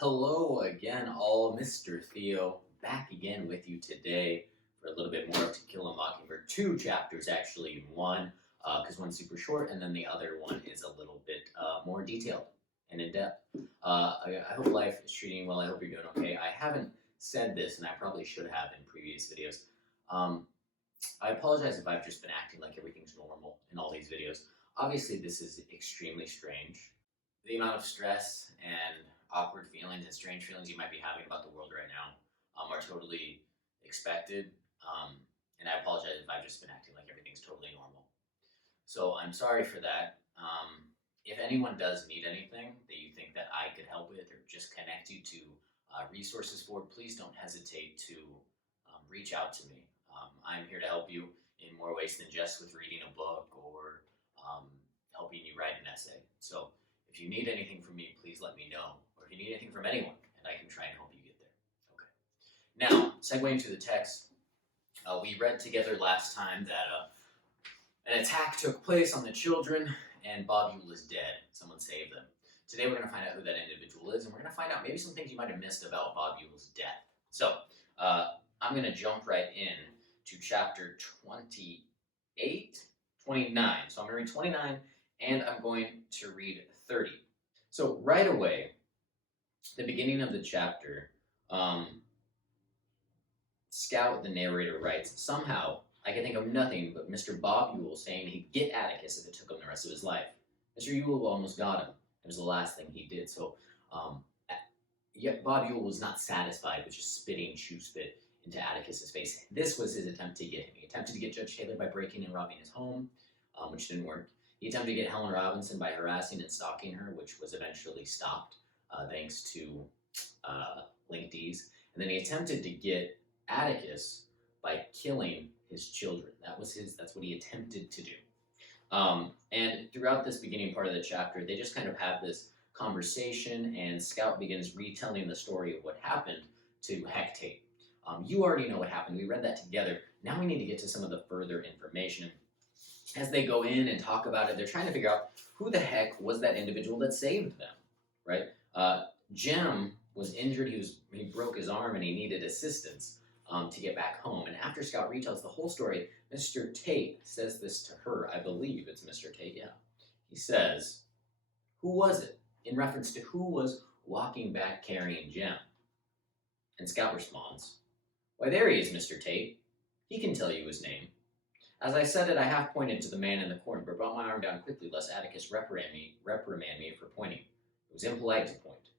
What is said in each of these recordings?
Hello again, all. Mr. Theo back again with you today for a little bit more of To Kill a Mockingbird. Two chapters, actually, in one, because one's super short, and then the other one is a little bit more detailed and in depth. I hope life is treating you well. I hope you're doing okay. I haven't said this, and I probably should have in previous videos. Um, I apologize if I've just been acting like everything's normal in all these videos. Obviously, this is extremely strange. The amount of stress and awkward feelings and strange feelings you might be having about the world right now are totally expected. And I apologize if I've just been acting like everything's totally normal. So I'm sorry for that. If anyone does need anything that you think that I could help with or just connect you to resources for, please don't hesitate to reach out to me. I'm here to help you in more ways than just with reading a book or helping you write an essay. So if you need anything from me, please let me know. Or if you need anything from anyone, and I can try and help you get there. Okay. Now, segueing to the text, we read together last time that an attack took place on the children, and Bob Ewell is dead. Someone saved them. Today we're going to find out who that individual is, and we're going to find out maybe some things you might have missed about Bob Ewell's death. So, I'm going to jump right in to chapter 28, 29. So I'm going to read 29, and I'm going to read 30. So right away, the beginning of the chapter, Scout, the narrator, writes, "Somehow, I can think of nothing but Mr. Bob Ewell saying he'd get Atticus if it took him the rest of his life. Mr. Ewell almost got him. It was the last thing he did. So, yet Bob Ewell was not satisfied with just spitting shoe spit into Atticus's face. This was his attempt to get him. He attempted to get Judge Taylor by breaking and robbing his home, which didn't work. He attempted to get Helen Robinson by harassing and stalking her, which was eventually stopped thanks to Link D's. And then he attempted to get Atticus by killing his children. That's what he attempted to do. And throughout this beginning part of the chapter, they just kind of have this conversation, and Scout begins retelling the story of what happened to Heck Tate. You already know what happened. We read that together. Now we need to get to some of the further information. As they go in and talk about it, they're trying to figure out who the heck was that individual that saved them, right? Jem was injured. He broke his arm and he needed assistance to get back home. And after Scout retells the whole story, Mr. Tate says this to her. I believe it's Mr. Tate, yeah. He says, "Who was it?" in reference to who was walking back carrying Jem. And Scout responds, "Why, there he is, Mr. Tate. He can tell you his name." As I said it, I half pointed to the man in the corner, but brought my arm down quickly, lest Atticus reprimand me for pointing. It was impolite to point.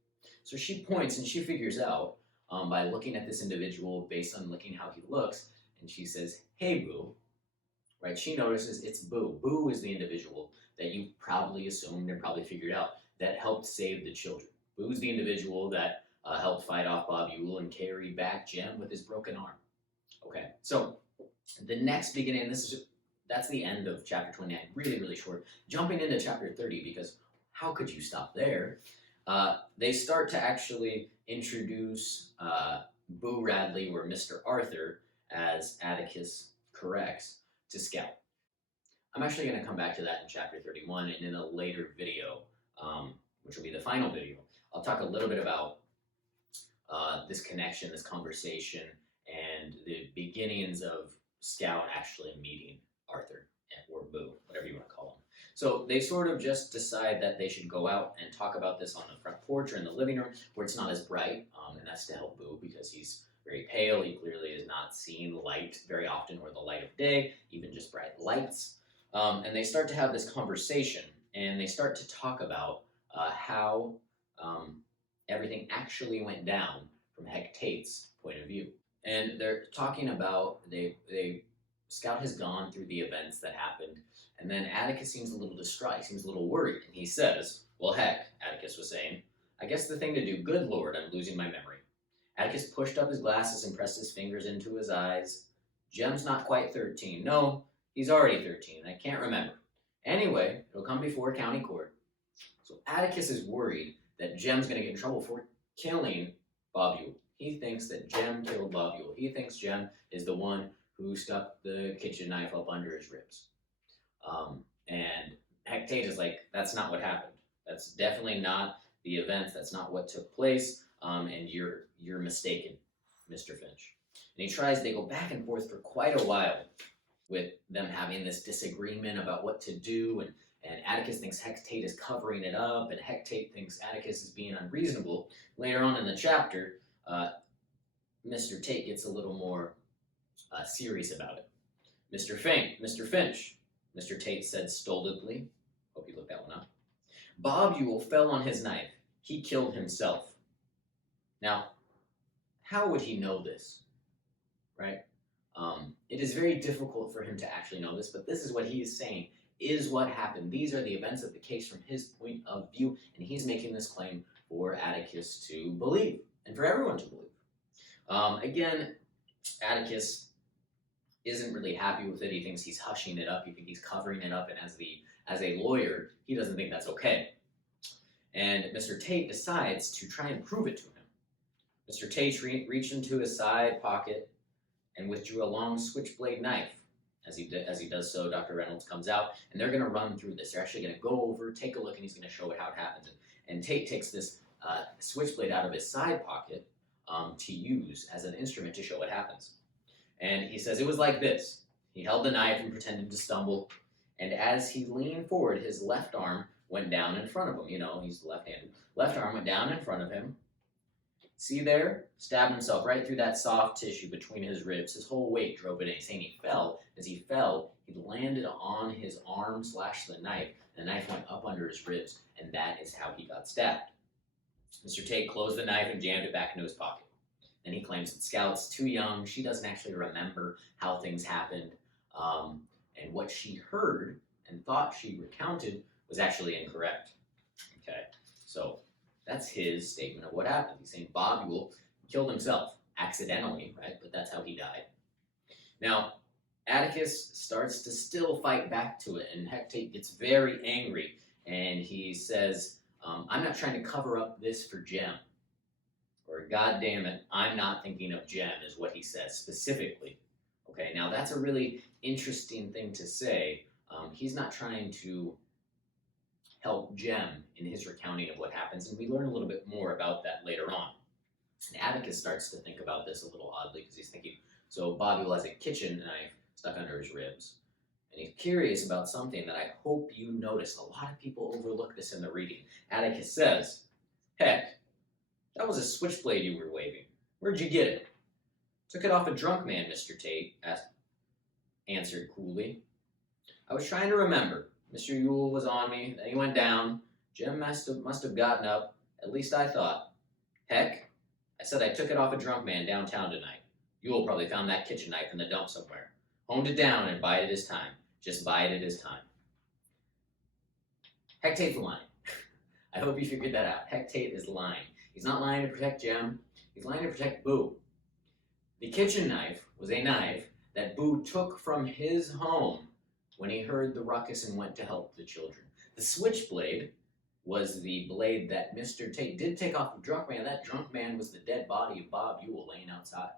So she points, and she figures out, by looking at this individual, based on looking how he looks, and she says, "Hey, Boo." Right? She notices it's Boo. Boo is the individual that you probably assumed and probably figured out that helped save the children. Boo's the individual that helped fight off Bob Ewell and carry back Jem with his broken arm. Okay, so the next beginning, that's the end of chapter 29, really, really short. Jumping into chapter 30, because how could you stop there? They start to actually introduce Boo Radley, or Mr. Arthur, as Atticus corrects, to Scout. I'm actually going to come back to that in chapter 31, and in a later video, which will be the final video, I'll talk a little bit about this connection, this conversation, and the beginnings of Scout actually meeting Arthur, or Boo, whatever you want to call him. So they sort of just decide that they should go out and talk about this on the front porch or in the living room where it's not as bright, and that's to help Boo because he's very pale. He clearly is not seeing light very often, or the light of day, even just bright lights. And they start to have this conversation, and they start to talk about how everything actually went down from Heck Tate's point of view. And they're talking about, Scout has gone through the events that happened, and then Atticus seems a little distraught. He seems a little worried, and he says, "Well, heck," Atticus was saying, "I guess the thing to do, good Lord, I'm losing my memory." Atticus pushed up his glasses and pressed his fingers into his eyes. "Jem's not quite 13. No, he's already 13. I can't remember. Anyway, it'll come before county court." So Atticus is worried that Jem's going to get in trouble for killing Bob Ewell. He thinks that Jem killed Bob Ewell. He thinks Jem is the one who stuck the kitchen knife up under his ribs. And Heck Tate is like, that's not what happened. That's definitely not the events. That's not what took place. and you're mistaken, Mr. Finch. And they go back and forth for quite a while with them having this disagreement about what to do, and Atticus thinks Heck Tate is covering it up, and Heck Tate thinks Atticus is being unreasonable. Later on in the chapter, Mr. Tate gets a little more serious about it. Mr. Finch, Mr. Tate said stolidly. Hope you looked that one up. Bob Ewell fell on his knife. He killed himself. Now, how would he know this, right? It is very difficult for him to actually know this, but this is what he is saying is what happened. These are the events of the case from his point of view, and he's making this claim for Atticus to believe, and for everyone to believe. Again, Atticus isn't really happy with it. He thinks he's hushing it up. He thinks he's covering it up, and as a lawyer, he doesn't think that's okay. And Mr. Tate decides to try and prove it to him. Mr. Tate reached into his side pocket and withdrew a long switchblade knife. As he does so, Dr. Reynolds comes out, and they're going to run through this. They're actually going to go over, take a look, and he's going to show how it happens. And Tate takes this switchblade out of his side pocket to use as an instrument to show what happens. And he says it was like this. He held the knife and pretended to stumble, and as he leaned forward, his left arm went down in front of him. You know, he's left-handed. Left arm went down in front of him. See there? Stabbed himself right through that soft tissue between his ribs. His whole weight drove it in. He's saying he fell. As he fell, he landed on his arm / the knife. The knife went up under his ribs, and that is how he got stabbed. Mr. Tate closed the knife and jammed it back into his pocket. Then he claims that Scout's too young. She doesn't actually remember how things happened. And what she heard and thought she recounted was actually incorrect. Okay, so that's his statement of what happened. He's saying Bob Ewell killed himself accidentally, right? But that's how he died. Now, Atticus starts to still fight back to it, and Heck Tate gets very angry, and he says, I'm not trying to cover up this for Jem. Or, God damn it, I'm not thinking of Jem, is what he says specifically. Okay, now that's a really interesting thing to say. He's not trying to help Jem in his recounting of what happens, and we learn a little bit more about that later on. And Atticus starts to think about this a little oddly, because he's thinking, so Bob Ewell has a kitchen knife stuck under his ribs, and he's curious about something that I hope you notice. A lot of people overlook this in the reading. Atticus says, Heck, that was a switchblade you were waving. Where'd you get it? Took it off a drunk man, Mr. Tate answered coolly. I was trying to remember. Mr. Ewell was on me, then he went down. Jim must have gotten up, at least I thought. Heck, I said I took it off a drunk man downtown tonight. Ewell probably found that kitchen knife in the dump somewhere. Honed it down and bided his time. Just bided his time. Heck Tate's lying. I hope you figured that out. Heck Tate is lying. He's not lying to protect Jem. He's lying to protect Boo. The kitchen knife was a knife that Boo took from his home when he heard the ruckus and went to help the children. The switchblade was the blade that Mr. Tate did take off the drunk man. That drunk man was the dead body of Bob Ewell laying outside.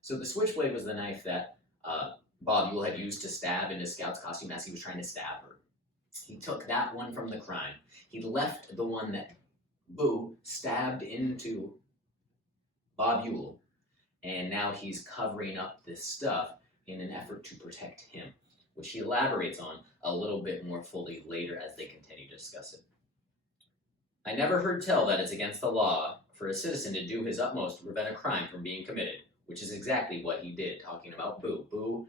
So the switchblade was the knife that Bob Ewell had used to stab into Scout's costume as he was trying to stab her. He took that one from the crime. He left the one that Boo stabbed into Bob Ewell, and now he's covering up this stuff in an effort to protect him, which he elaborates on a little bit more fully later as they continue to discuss it. I never heard tell that it's against the law for a citizen to do his utmost to prevent a crime from being committed, which is exactly what he did, talking about Boo. Boo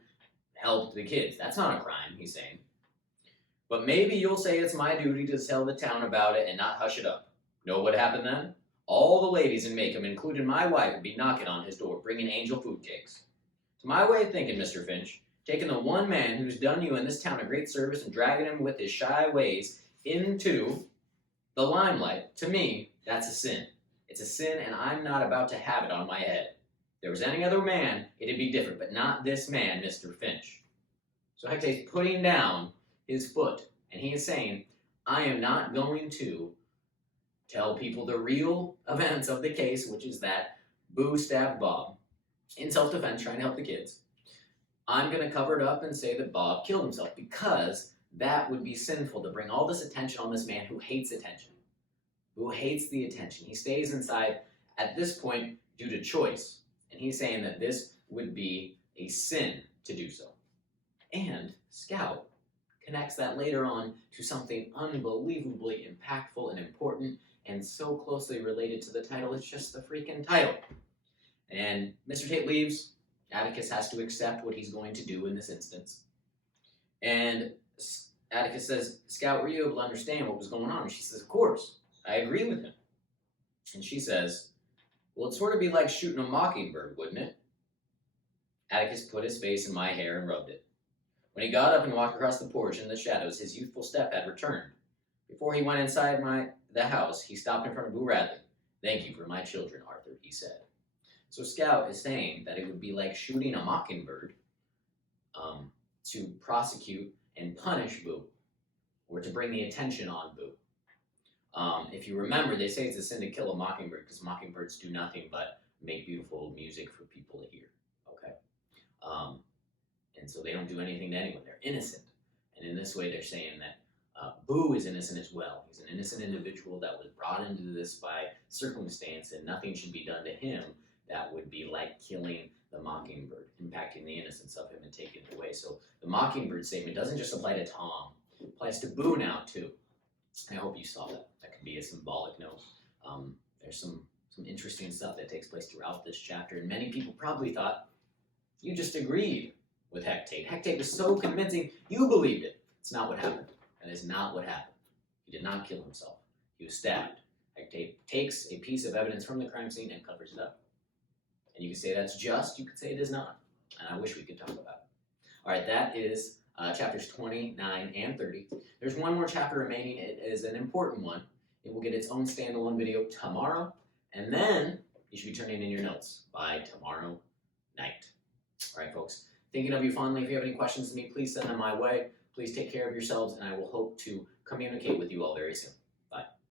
helped the kids. That's not a crime, he's saying. But maybe you'll say it's my duty to tell the town about it and not hush it up. Know what happened then? All the ladies in Macomb, including my wife, would be knocking on his door, bringing angel food cakes. To my way of thinking, Mr. Finch, taking the one man who's done you in this town a great service and dragging him with his shy ways into the limelight, to me, that's a sin. It's a sin, and I'm not about to have it on my head. If there was any other man, it'd be different, but not this man, Mr. Finch. So Heck Tate's putting down his foot, and he is saying, I am not going to tell people the real events of the case, which is that Boo stabbed Bob in self-defense, trying to help the kids. I'm going to cover it up and say that Bob killed himself, because that would be sinful to bring all this attention on this man who hates attention, who hates the attention. He stays inside at this point due to choice. And he's saying that this would be a sin to do so. And Scout connects that later on to something unbelievably impactful and important and so closely related to the title, it's just the freaking title. And Mr. Tate leaves. Atticus has to accept what he's going to do in this instance. And Atticus says, Scout, were you able to understand what was going on? And she says, of course, I agree with him. And she says, well, it'd sort of be like shooting a mockingbird, wouldn't it? Atticus put his face in my hair and rubbed it. When he got up and walked across the porch in the shadows, his youthful step had returned. Before he went inside the house, he stopped in front of Boo Radley. Thank you for my children, Arthur, he said. So Scout is saying that it would be like shooting a mockingbird to prosecute and punish Boo, or to bring the attention on Boo. If you remember, they say it's a sin to kill a mockingbird because mockingbirds do nothing but make beautiful music for people to hear. Okay, and so they don't do anything to anyone. They're innocent, and in this way, they're saying that Boo is innocent as well. He's an innocent individual that was brought into this by circumstance, and nothing should be done to him that would be like killing the mockingbird, impacting the innocence of him and taking it away. So the mockingbird statement doesn't just apply to Tom, it applies to Boo now too. I hope you saw that. That could be a symbolic note. There's some interesting stuff that takes place throughout this chapter, and many people probably thought you just agreed with Heck Tate. Heck Tate was so convincing, you believed it. It's not what happened. That is not what happened. He did not kill himself. He was stabbed. Heck Tate takes a piece of evidence from the crime scene and covers it up. And you can say that's just, you could say it is not. And I wish we could talk about it. All right, that is chapters 29 and 30. There's one more chapter remaining. It is an important one. It will get its own standalone video tomorrow. And then you should be turning in your notes by tomorrow night. All right, folks. Thinking of you fondly. If you have any questions to me, please send them my way. Please take care of yourselves, and I will hope to communicate with you all very soon.